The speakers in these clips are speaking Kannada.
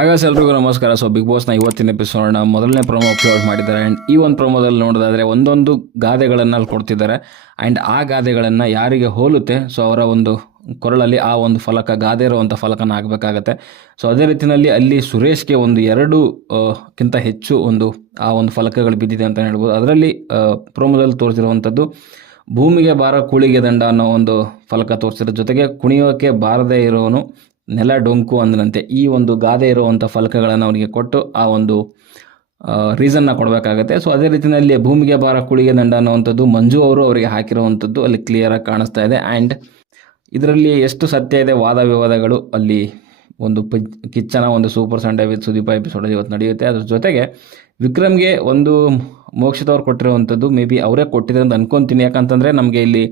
ಹಾಗಾದ್ರೆ ಎಲ್ರಿಗೂ ನಮಸ್ಕಾರ. ಸೊ ಬಿಗ್ ಬಾಸ್ನ ಇವತ್ತಿನ ಎಪಿಸೋಡ್ನ ಮೊದಲನೇ ಪ್ರೊಮೋ ಅಪ್ಲೋಡ್ ಮಾಡಿದ್ದಾರೆ. ಆ್ಯಂಡ್ ಈ ಒಂದು ಪ್ರೊಮೋದಲ್ಲಿ ನೋಡೋದಾದರೆ ಒಂದೊಂದು ಗಾದೆಗಳನ್ನು ಅಲ್ಲಿ ಕೊಡ್ತಿದ್ದಾರೆ. ಆ್ಯಂಡ್ ಆ ಗಾದೆಗಳನ್ನು ಯಾರಿಗೆ ಹೋಲುತ್ತೆ? ಸೊ ಅವರ ಒಂದು ಕೊರಳಲ್ಲಿ ಆ ಒಂದು ಫಲಕ, ಗಾದೆ ಇರುವಂಥ ಫಲಕನ ಹಾಕಬೇಕಾಗತ್ತೆ. ಸೊ ಅದೇ ರೀತಿಯಲ್ಲಿ ಅಲ್ಲಿ ಸುರೇಶ್ಗೆ ಒಂದು ಎರಡು ಕಿಂತ ಹೆಚ್ಚು ಒಂದು, ಆ ಒಂದು ಫಲಕಗಳು ಬಿದ್ದಿದೆ ಅಂತ ಹೇಳ್ಬೋದು. ಅದರಲ್ಲಿ ಪ್ರೊಮೋದಲ್ಲಿ ತೋರಿಸಿರುವಂಥದ್ದು ಭೂಮಿಗೆ ಬಾರ ಕೂಳಿಗೆ ದಂಡ ಅನ್ನೋ ಒಂದು ಫಲಕ ತೋರಿಸಿರೋ ಜೊತೆಗೆ ಕುಣಿಯೋಕೆ ಬಾರದೇ ಇರೋನು ನೆಲ ಡೊಂಕು ಅಂದನಂತೆ. ಈ ಒಂದು ಗಾದೆ ಇರುವಂಥ ಫಲಕಗಳನ್ನು ಅವನಿಗೆ ಕೊಟ್ಟು ಆ ಒಂದು ರೀಸನ್ನ ಕೊಡಬೇಕಾಗತ್ತೆ. ಸೊ ಅದೇ ರೀತಿಯಲ್ಲಿ ಭೂಮಿಗೆ ಭಾರ, ಕುಳಿಗೆ ದಂಡ ಅನ್ನುವಂಥದ್ದು ಮಂಜು ಅವರು ಅವರಿಗೆ ಹಾಕಿರುವಂಥದ್ದು ಅಲ್ಲಿ ಕ್ಲಿಯರಾಗಿ ಕಾಣಿಸ್ತಾ ಇದೆ. ಆ್ಯಂಡ್ ಇದರಲ್ಲಿ ಎಷ್ಟು ಸತ್ಯ ಇದೆ, ವಾದ ವಿವಾದಗಳು ಅಲ್ಲಿ ಒಂದು ಪಿಚ್, ಕಿಚ್ಚನ, ಒಂದು ಸೂಪರ್ ಸಂಡೇ ವಿತ್ ಸುದೀಪ ಎಪಿಸೋಡಲ್ಲಿ ಇವತ್ತು ನಡೆಯುತ್ತೆ. ಅದ್ರ ಜೊತೆಗೆ ವಿಕ್ರಮ್ಗೆ ಒಂದು ಮೋಕ್ಷದವ್ರು ಕೊಟ್ಟಿರುವಂಥದ್ದು ಮೇ ಬಿ ಅವರೇ ಕೊಟ್ಟಿದೆ ಅಂತ ಅನ್ಕೊಂತೀನಿ. ಯಾಕಂತಂದರೆ ನಮಗೆ ಇಲ್ಲಿ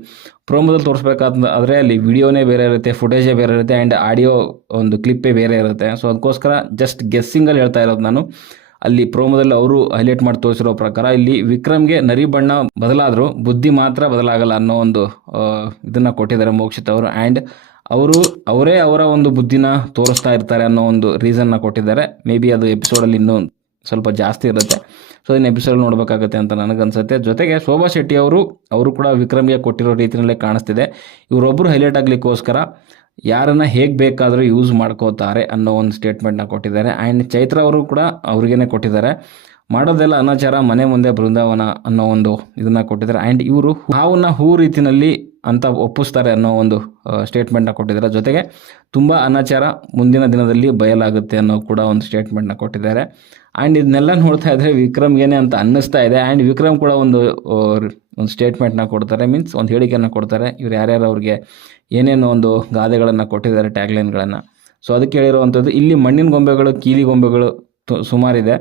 ಪ್ರೋಮೋದಲ್ಲಿ ತೋರಿಸ್ಬೇಕಾದ ಆದರೆ ಅಲ್ಲಿ ವಿಡಿಯೋನೇ ಬೇರೆ ಇರುತ್ತೆ ಫುಟೇಜೇ ಬೇರೆ ಇರುತ್ತೆ ಆ್ಯಂಡ್ ಆಡಿಯೋ ಒಂದು ಕ್ಲಿಪ್ಪೇ ಬೇರೆ ಇರುತ್ತೆ. ಸೊ ಅದಕ್ಕೋಸ್ಕರ ಜಸ್ಟ್ ಗೆಸ್ಸಿಂಗಲ್ಲಿ ಹೇಳ್ತಾ ಇರೋದು ನಾನು. ಅಲ್ಲಿ ಪ್ರೋಮೋದಲ್ಲಿ ಅವರು ಹೈಲೈಟ್ ಮಾಡಿ ತೋರಿಸಿರೋ ಪ್ರಕಾರ ಇಲ್ಲಿ ವಿಕ್ರಮ್ಗೆ ನರಿ ಬಣ್ಣ ಬದಲಾದರೂ ಬುದ್ಧಿ ಮಾತ್ರ ಬದಲಾಗಲ್ಲ ಅನ್ನೋ ಒಂದು ಇದನ್ನು ಇದನ್ನ ಕೊಟ್ಟಿದ್ದಾರೆ ಮೋಕ್ಷಿತ್ ಅವರು ಆ್ಯಂಡ್ ಅವರು ಅವರೇ ಅವರ ಒಂದು ಬುದ್ಧಿನ ತೋರಿಸ್ತಾ ಇರ್ತಾರೆ ಅನ್ನೋ ಒಂದು ರೀಸನ್ನ ಕೊಟ್ಟಿದ್ದಾರೆ. ಮೇ ಬಿ ಅದು ಎಪಿಸೋಡಲ್ಲಿ ಇನ್ನೂ ಸ್ವಲ್ಪ ಜಾಸ್ತಿ ಇರುತ್ತೆ. ಸೊ ಇನ್ನು ಎಪಿಸೋಡ್ ನೋಡಬೇಕಾಗುತ್ತೆ ಅಂತ ನನಗನ್ಸುತ್ತೆ. ಜೊತೆಗೆ ಶೋಭಾ ಶೆಟ್ಟಿ ಅವರು ಅವರು ಕೂಡ ವಿಕ್ರಮ್ಗೆ ಕೊಟ್ಟಿರೋ ರೀತಿಯಲ್ಲೇ ಕಾಣಿಸ್ತಿದೆ. ಇವರೊಬ್ಬರು ಹೈಲೈಟ್ ಆಗಲಿಕ್ಕೋಸ್ಕರ ಯಾರನ್ನ ಹೇಗೆ ಬೇಕಾದರೂ ಯೂಸ್ ಮಾಡ್ಕೋತಾರೆ ಅನ್ನೋ ಒಂದು ಸ್ಟೇಟ್ಮೆಂಟ್ನ ಕೊಟ್ಟಿದ್ದಾರೆ. ಆ್ಯಂಡ್ ಚೈತ್ರ ಅವರು ಕೂಡ ಅವ್ರಿಗೇ ಕೊಟ್ಟಿದ್ದಾರೆ. ಮಾಡೋದೆಲ್ಲ ಅನಾಚಾರ, ಮನೆ ಮುಂದೆ ಬೃಂದಾವನ ಅನ್ನೋ ಒಂದು ಇದನ್ನು ಕೊಟ್ಟಿದ್ದಾರೆ. ಆ್ಯಂಡ್ ಇವರು ಹಾವನ್ನ ಹೂ ರೀತಿಯಲ್ಲಿ ಅಂತ ಒಪ್ಪಿಸ್ತಾರೆ ಅನ್ನೋ ಒಂದು ಸ್ಟೇಟ್ಮೆಂಟ್ನ ಕೊಟ್ಟಿದ್ದಾರೆ. ಜೊತೆಗೆ ತುಂಬ ಅನಾಚಾರ ಮುಂದಿನ ದಿನದಲ್ಲಿ ಬಯಲಾಗುತ್ತೆ ಅನ್ನೋ ಕೂಡ ಒಂದು ಸ್ಟೇಟ್ಮೆಂಟ್ನ ಕೊಟ್ಟಿದ್ದಾರೆ. ಆ್ಯಂಡ್ ಇದನ್ನೆಲ್ಲ ನೋಡ್ತಾ ಇದ್ರೆ ವಿಕ್ರಮ್ಗೇನೆ ಅಂತ ಅನ್ನಿಸ್ತಾ ಇದೆ. ಆ್ಯಂಡ್ ವಿಕ್ರಮ್ ಕೂಡ ಒಂದು ಒಂದು ಸ್ಟೇಟ್ಮೆಂಟ್ನ ಕೊಡ್ತಾರೆ. ಮೀನ್ಸ್ ಒಂದು ಹೇಳಿಕೆಯನ್ನು ಕೊಡ್ತಾರೆ. ಇವ್ರು ಯಾರ್ಯಾರು ಅವ್ರಿಗೆ ಏನೇನು ಒಂದು ಗಾದೆಗಳನ್ನು ಕೊಟ್ಟಿದ್ದಾರೆ ಟ್ಯಾಗ್ಲೈನ್ಗಳನ್ನು ಸೊ ಅದಕ್ಕೆ ಹೇಳಿರುವಂಥದ್ದು, ಇಲ್ಲಿ ಮಣ್ಣಿನ ಗೊಂಬೆಗಳು, ಕೀಲಿ ಗೊಂಬೆಗಳು ಸುಮಾರಿದೆ.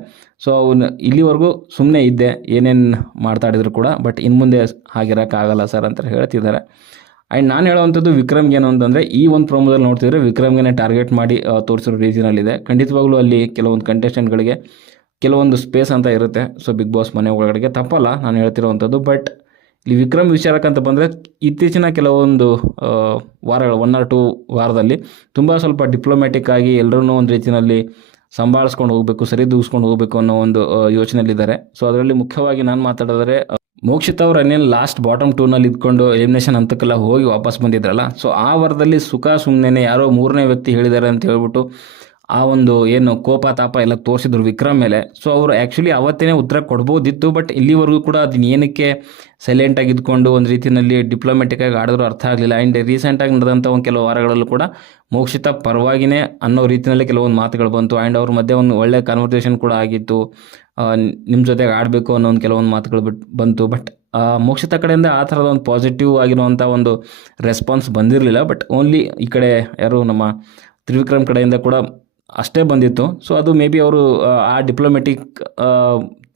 ಸೊ ಅವನು ಇಲ್ಲಿವರೆಗೂ ಸುಮ್ಮನೆ ಇದ್ದೆ. ಏನೇನು ಮಾತಾಡಿದ್ರು ಕೂಡ ಬಟ್ ಇನ್ನು ಮುಂದೆ ಹಾಗಿರೋಕ್ಕಾಗಲ್ಲ ಸರ್ ಅಂತ ಹೇಳ್ತಿದ್ದಾರೆ. ಆ್ಯಂಡ್ ನಾನು ಹೇಳುವಂಥದ್ದು ವಿಕ್ರಮ್ಗೆ ಏನು ಅಂತಂದರೆ, ಈ ಒಂದು ಪ್ರೋಮೋದಲ್ಲಿ ನೋಡ್ತಿದ್ರೆ ವಿಕ್ರಮ್ಗೆ ಟಾರ್ಗೆಟ್ ಮಾಡಿ ತೋರಿಸಿರೋ ರೀತಿಯಲ್ಲಿದೆ ಖಂಡಿತವಾಗ್ಲೂ ಅಲ್ಲಿ ಕೆಲವೊಂದು ಕಂಟೆಸ್ಟೆಂಟ್ಗಳಿಗೆ ಕೆಲವೊಂದು ಸ್ಪೇಸ್ ಅಂತ ಇರುತ್ತೆ. ಸೊ ಬಿಗ್ ಬಾಸ್ ಮನೆ ಒಳಗಡೆಗೆ ತಪ್ಪಲ್ಲ ನಾನು ಹೇಳ್ತಿರೋವಂಥದ್ದು. ಬಟ್ ಇಲ್ಲಿ ವಿಕ್ರಮ್ ವಿಚಾರಕ್ಕಂತ ಬಂದರೆ ಇತ್ತೀಚಿನ ಕೆಲವೊಂದು ವಾರಗಳು ಒನ್ ಆರ್ ಟೂ ವಾರದಲ್ಲಿ ತುಂಬ ಸ್ವಲ್ಪ ಡಿಪ್ಲೊಮ್ಯಾಟಿಕ್ ಆಗಿ ಎಲ್ಲರೂ ಒಂದು ರೀತಿಯಲ್ಲಿ ಸಂಭಾಳಿಸ್ಕೊಂಡು ಹೋಗಬೇಕು ಸರಿ ದೂಗಿಸ್ಕೊಂಡು ಹೋಗಬೇಕು ಅನ್ನೋ ಒಂದು ಯೋಚನೆಯಲ್ಲಿದ್ದಾರೆ. ಸೊ ಅದರಲ್ಲಿ ಮುಖ್ಯವಾಗಿ ನಾನು ಮಾತಾಡಿದ್ರೆ ಮೋಕ್ಷಿತ್ ಅವರು ಇನ್ನೇನು ಲಾಸ್ಟ್ ಬಾಟಮ್ ಟೂನಲ್ಲಿ ಇದ್ಕೊಂಡು ಎಲಿಮಿನೇಷನ್ ಹಂತಕ್ಕೆಲ್ಲ ಹೋಗಿ ವಾಪಸ್ ಬಂದಿದ್ರಲ್ಲ. ಸೊ ಆ ವಾರದಲ್ಲಿ ಸುಖ ಸುಮ್ಮನೆ ಯಾರೋ ಮೂರನೇ ವ್ಯಕ್ತಿ ಹೇಳಿದ್ದಾರೆ ಅಂತ ಹೇಳ್ಬಿಟ್ಟು ಆ ಒಂದು ಏನು ಕೋಪ, ತಾಪ ಎಲ್ಲ ತೋರಿಸಿದ್ರು ವಿಕ್ರಮ್ ಮೇಲೆ. ಸೊ ಅವರು ಆ್ಯಕ್ಚುಲಿ ಅವತ್ತೇ ಉತ್ತರ ಕೊಡ್ಬೋದಿತ್ತು ಬಟ್ ಇಲ್ಲಿವರೆಗೂ ಕೂಡ ಅದನ್ನ ಏನಕ್ಕೆ ಸೈಲೆಂಟಾಗಿ ಇದ್ಕೊಂಡು ಒಂದು ರೀತಿಯಲ್ಲಿ ಡಿಪ್ಲೊಮೆಟಿಕ್ಕಾಗಿ ಆಡಿದ್ರು ಅರ್ಥ ಆಗಲಿಲ್ಲ. ಆ್ಯಂಡ್ ರೀಸೆಂಟಾಗಿ ನಡೆದಂಥ ಒಂದು ಕೆಲವು ವಾರಗಳಲ್ಲೂ ಕೂಡ ಮೋಕ್ಷಿತ ಪರವಾಗಿನೇ ಅನ್ನೋ ರೀತಿಯಲ್ಲಿ ಕೆಲವೊಂದು ಮಾತುಗಳು ಬಂತು. ಆ್ಯಂಡ್ ಅವ್ರ ಮಧ್ಯೆ ಒಂದು ಒಳ್ಳೆ ಕನ್ವರ್ಸೇಷನ್ ಕೂಡ ಆಗಿತ್ತು. ನಿಮ್ಮ ಜೊತೆಗೆ ಆಡಬೇಕು ಅನ್ನೋ ಒಂದು ಕೆಲವೊಂದು ಮಾತುಗಳು ಬಂತು. ಬಟ್ ಮೋಕ್ಷಿತ ಕಡೆಯಿಂದ ಆ ಥರದ ಒಂದು ಪಾಸಿಟಿವ್ ಆಗಿರುವಂಥ ಒಂದು ರೆಸ್ಪಾನ್ಸ್ ಬಂದಿರಲಿಲ್ಲ. ಬಟ್ ಓನ್ಲಿ ಈ ಕಡೆ ಯಾರು ನಮ್ಮ ತ್ರಿವಿಕ್ರಮ್ ಕಡೆಯಿಂದ ಕೂಡ ಅಷ್ಟೇ ಬಂದಿತ್ತು. ಸೊ ಅದು ಮೇ ಬಿ ಅವರು, ಆ ಡಿಪ್ಲೊಮೆಟಿಕ್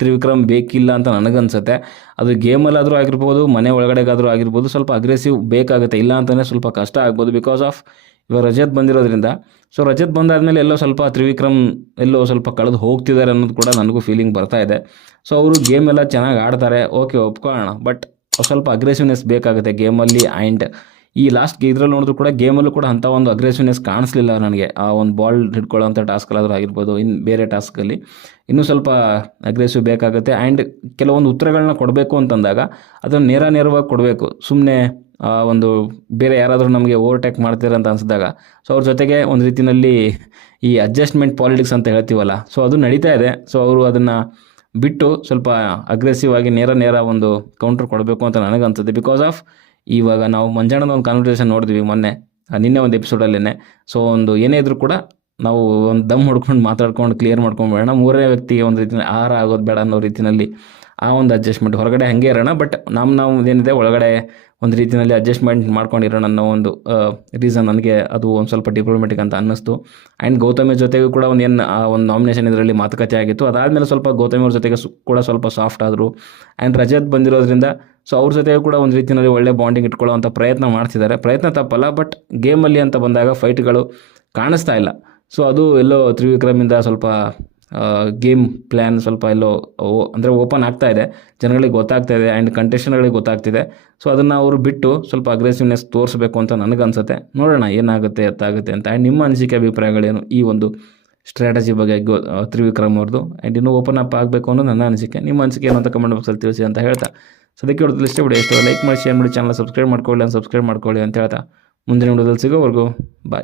ತ್ರಿವಿಕ್ರಮ್ ಬೇಕಿಲ್ಲ ಅಂತ ನನಗನ್ಸುತ್ತೆ. ಅದು ಗೇಮಲ್ಲಾದರೂ ಆಗಿರ್ಬೋದು, ಮನೆ ಒಳಗಡೆಗಾದರೂ ಆಗಿರ್ಬೋದು, ಸ್ವಲ್ಪ ಅಗ್ರೆಸಿವ್ ಬೇಕಾಗುತ್ತೆ. ಇಲ್ಲ ಅಂತಲೇ ಸ್ವಲ್ಪ ಕಷ್ಟ ಆಗ್ಬೋದು ಬಿಕಾಸ್ ಆಫ್ ಇವಾಗ ರಜತ್ ಬಂದಿರೋದ್ರಿಂದ. ಸೊ ರಜತ್ ಬಂದಾದಮೇಲೆ ಎಲ್ಲೋ ಸ್ವಲ್ಪ ತ್ರಿವಿಕ್ರಮ್ ಎಲ್ಲೋ ಸ್ವಲ್ಪ ಕಳೆದು ಹೋಗ್ತಿದ್ದಾರೆ ಅನ್ನೋದು ಕೂಡ ನನಗೂ ಫೀಲಿಂಗ್ ಬರ್ತಾ ಇದೆ. ಸೊ ಅವರು ಗೇಮ್ ಎಲ್ಲ ಚೆನ್ನಾಗಿ ಆಡ್ತಾರೆ. ಓಕೆ ಒಪ್ಕೊಳ್ಳೋಣ. ಬಟ್ ಸ್ವಲ್ಪ ಅಗ್ರೆಸಿವ್ನೆಸ್ ಬೇಕಾಗುತ್ತೆ ಗೇಮಲ್ಲಿ ಆ್ಯಂಡ್ ಈ ಲಾಸ್ಟ್ ಇದ್ರಲ್ಲಿ ನೋಡಿದ್ರು ಕೂಡ ಗೇಮಲ್ಲೂ ಕೂಡ ಅಂಥ ಒಂದು ಅಗ್ರೆಸಿವ್ನೆಸ್ ಕಾಣಿಸ್ಲಿಲ್ಲ ನನಗೆ. ಆ ಒಂದು ಬಾಲ್ ಹಿಡ್ಕೊಳ್ಳೋಂಥ ಟಾಸ್ಕಲ್ಲಾದರೂ ಆಗಿರ್ಬೋದು ಇನ್ನು ಬೇರೆ ಟಾಸ್ಕಲ್ಲಿ ಇನ್ನೂ ಸ್ವಲ್ಪ ಅಗ್ರೆಸಿವ್ ಬೇಕಾಗುತ್ತೆ. ಆ್ಯಂಡ್ ಕೆಲವೊಂದು ಉತ್ತರಗಳನ್ನ ಕೊಡಬೇಕು ಅಂತಂದಾಗ ಅದನ್ನು ನೇರ ನೇರವಾಗಿ ಕೊಡಬೇಕು. ಸುಮ್ಮನೆ ಒಂದು ಬೇರೆ ಯಾರಾದರೂ ನಮಗೆ ಓವರ್ಟೇಕ್ ಮಾಡ್ತೀರ ಅಂತ ಅನಿಸಿದಾಗ. ಸೊ ಅವ್ರ ಜೊತೆಗೆ ಒಂದು ರೀತಿಯಲ್ಲಿ ಈ ಅಡ್ಜಸ್ಟ್ಮೆಂಟ್ ಪಾಲಿಟಿಕ್ಸ್ ಅಂತ ಹೇಳ್ತೀವಲ್ಲ. ಸೊ ಅದು ನಡೀತಾ ಇದೆ. ಸೊ ಅವರು ಅದನ್ನು ಬಿಟ್ಟು ಸ್ವಲ್ಪ ಅಗ್ರೆಸಿವ್ ಆಗಿ ನೇರ ನೇರ ಒಂದು ಕೌಂಟರ್ ಕೊಡಬೇಕು ಅಂತ ನನಗನ್ಸುತ್ತೆ. ಬಿಕಾಸ್ ಆಫ್ ಇವಾಗ ನಾವು ಮಂಜಾಣದ ಒಂದು ಕಾನ್ವರ್ಸೇಷನ್ ನೋಡಿದ್ವಿ ಮೊನ್ನೆ ನಿನ್ನೆ ಒಂದು ಎಪಿಸೋಡಲ್ಲೇ ಸೊ ಒಂದು ಏನೇ ಇದ್ರೂ ಕೂಡ ನಾವು ಒಂದು ದಮ್ ಹೊಡ್ಕೊಂಡು ಮಾತಾಡ್ಕೊಂಡು ಕ್ಲಿಯರ್ ಮಾಡ್ಕೊಂಡು ಬೇಡ. ಮೂರನೇ ವ್ಯಕ್ತಿಗೆ ಒಂದು ರೀತಿಯಲ್ಲಿ ಆಹಾರ ಆಗೋದು ಬೇಡ ಅನ್ನೋ ರೀತಿಯಲ್ಲಿ ಆ ಒಂದು ಅಡ್ಜಸ್ಟ್ಮೆಂಟ್ ಹೊರಗಡೆ ಹಾಗೆ ಇರೋಣ ಬಟ್ ನಮ್ಮ ನಾವು ಏನಿದೆ, ಒಳಗಡೆ ಒಂದು ರೀತಿಯಲ್ಲಿ ಅಡ್ಜಸ್ಟ್ಮೆಂಟ್ ಮಾಡ್ಕೊಂಡಿರೋಣ ಅನ್ನೋ ಒಂದು ರೀಸನ್ ನನಗೆ ಅದು ಒಂದು ಸ್ವಲ್ಪ ಡಿಪ್ಲೊಮೆಟಿಕ್ ಅಂತ ಅನ್ನಿಸ್ತು. ಆ್ಯಂಡ್ ಗೌತಮಿ ಜೊತೆಗೂ ಕೂಡ ಒಂದು ಏನು ಒಂದು ನಾಮಿನೇಷನ್ ಇದರಲ್ಲಿ ಮಾತುಕತೆ ಆಗಿತ್ತು. ಅದಾದಮೇಲೆ ಸ್ವಲ್ಪ ಗೌತಮಿ ಅವ್ರ ಜೊತೆಗೆ ಕೂಡ ಸ್ವಲ್ಪ ಸಾಫ್ಟ್ ಆದರು. ಆ್ಯಂಡ್ ರಜತ್ ಬಂದಿರೋದ್ರಿಂದ ಸೊ ಅವ್ರ ಜೊತೆಗೂ ಕೂಡ ಒಂದು ರೀತಿಯಲ್ಲಿ ಒಳ್ಳೆ ಬಾಂಡಿಂಗ್ ಇಟ್ಕೊಳ್ಳೋವಂಥ ಪ್ರಯತ್ನ ಮಾಡ್ತಿದ್ದಾರೆ. ಪ್ರಯತ್ನ ತಪ್ಪಲ್ಲ ಬಟ್ ಗೇಮಲ್ಲಿ ಅಂತ ಬಂದಾಗ ಫೈಟ್ಗಳು ಕಾಣಿಸ್ತಾ ಇಲ್ಲ. ಸೊ ಅದು ಎಲ್ಲೋ ತ್ರಿವಿಕ್ರಮಿಂದ ಸ್ವಲ್ಪ ಗೇಮ್ ಪ್ಲ್ಯಾನ್ ಸ್ವಲ್ಪ ಎಲ್ಲೋ ಅಂದರೆ ಓಪನ್ ಆಗ್ತಾ ಇದೆ. ಜನಗಳಿಗೆ ಗೊತ್ತಾಗ್ತಾ ಇದೆ ಆ್ಯಂಡ್ ಕಂಟೆಸ್ಟೆಂಟ್ಗಳಿಗೆ ಗೊತ್ತಾಗ್ತಿದೆ. ಸೊ ಅದನ್ನು ಅವರು ಬಿಟ್ಟು ಸ್ವಲ್ಪ ಅಗ್ರೆಸಿವ್ನೆಸ್ ತೋರಿಸ್ಬೇಕು ಅಂತ ನನಗನ್ಸುತ್ತೆ ನೋಡೋಣ ಏನಾಗುತ್ತೆ, ಎತ್ತಾಗುತ್ತೆ ಅಂತ ಆ್ಯಂಡ್ ನಿಮ್ಮ ಅನಿಸಿಕೆ, ಅಭಿಪ್ರಾಯಗಳೇನು ಈ ಒಂದು ಸ್ಟ್ರಾಟಜಿ ಬಗ್ಗೆ ಗೋ ತ್ರಿವಿಕ್ರಮ್ ಅವ್ರದ್ದು ಆ್ಯಂಡ್ ಇನ್ನೂ ಓಪನ್ ಅಪ್ ಆಗಬೇಕು ಅನ್ನೋದು ನನ್ನ ಅನಿಸಿಕೆ. ನಿಮ್ಮ ಅನಿಸಿಕೆ ಏನು ಅಂತ ಕಮೆಂಟ್ ಬಾಕ್ಸಲ್ಲಿ ತಿಳಿಸಿ ಅಂತ ಹೇಳ್ತಾ. ಸದ್ಯಕ್ಕೆ ಹೊಡೆದಲ್ಲಿ ಇಷ್ಟೇ ಬಿಡಿ. ಎಷ್ಟು ಲೈಕ್ ಮಾಡಿ ಶೇರ್ ಮಾಡಿ ಚಾನಲ್ ಸಬ್ಸ್ಕ್ರೈಬ್ ಮಾಡ್ಕೊಳ್ಳಿ ಅಂತ ಸಬ್ಸ್ಕ್ರೈಬ್ ಮಾಡ್ಕೊಳ್ಳಿ ಅಂತ ಹೇಳ್ತಾ. ಮುಂದಿನ ವಿಡಿಯೋದಲ್ಲಿ ಸಿಗೋವರೆಗೂ ಬಾಯ್